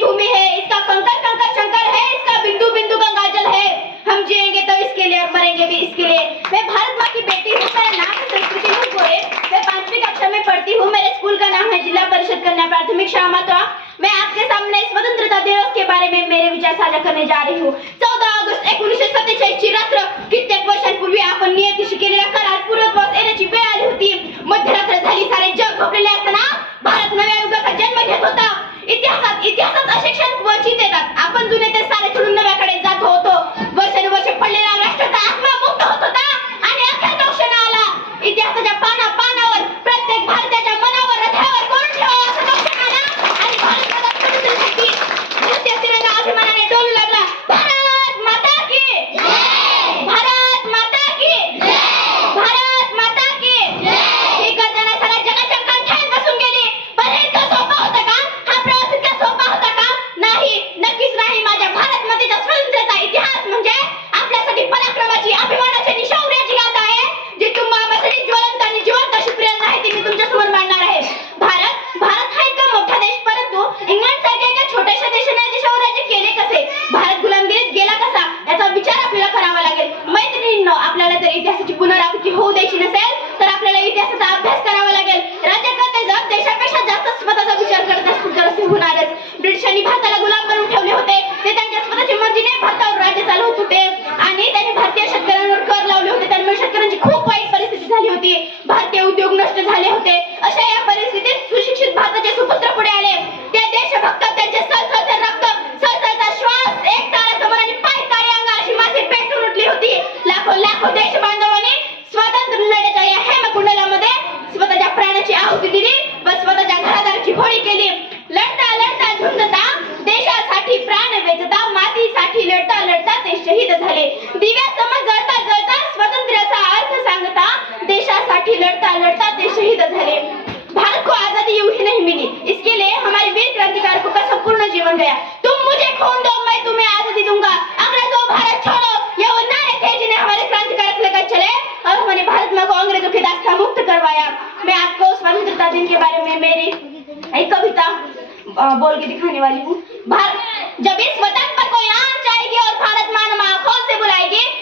भूमि है, इसका कंकर कंकर शंकर है, इसका बिंदु बिंदु गंगाजल है। हम जिएँगे तो इसके लिए मरेंगे भी इसके लिए। मैं भारत माँ की बेटी हूँ, मेरा नाम है संस्कृति हूँ, गोरे। मैं पांचवी कक्षा में पढ़ती हूँ, मेरे स्कूल का नाम है जिला परिषद कन्या प्राथमिक शामा तो मैं आपके सामने स्वतंत्रता दिवस के बारे में मेरे विचार साझा करने जा रही हूँ। चौदह अगस्त, एक उन्नीस सौ सत्तीस ची रात्र कित्येक वर्षांपूर्वी आपण नियत इतिहासात इतिहासात असे क्षण क्वचित येतात. आपण जुने ते सारे सोडून नव्याकडे आपल्याला जर इतिहासाची पुनरावृत्ती होऊ द्यायची नसेल तर आपल्याला इतिहासाचा अभ्यास करावा लागेल. राज्यकर्ते जर देशापेक्षा जास्त स्वतःचा विचार करत असतो. शहीद झाले. दिव्यासमोर जळता जळता स्वातंत्र्याचा अर्थ सांगता देशासाठी लढता लढता ते शहीद झाले. भारत को आज़ादी यूँ ही नहीं मिली. इसके लिए हमारे वीर क्रांतिकारकों का संपूर्ण जीवन गया. तुम मुझे खून दो, मैं तुम्हें आज़ादी दूँगा. अंग्रेज़ों भारत छोड़ो. ये वो नारे थे जिन्हें हमारे क्रांतिकारक लेकर चले और हमारे भारत में को अंग्रेज़ों के दास्ता मुक्त करवाया. मैं आपको स्वतंत्रता दिन के बारे में मेरी एक कविता बोल के दिखाने वाली हूँ. भारत, जब इस वतन पर कोई आन बुलाएगी और भारत माँ नमाखों से बुलाएगी।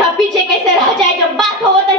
यहाँ पीछे कैसे रह जाए जब बात हो तो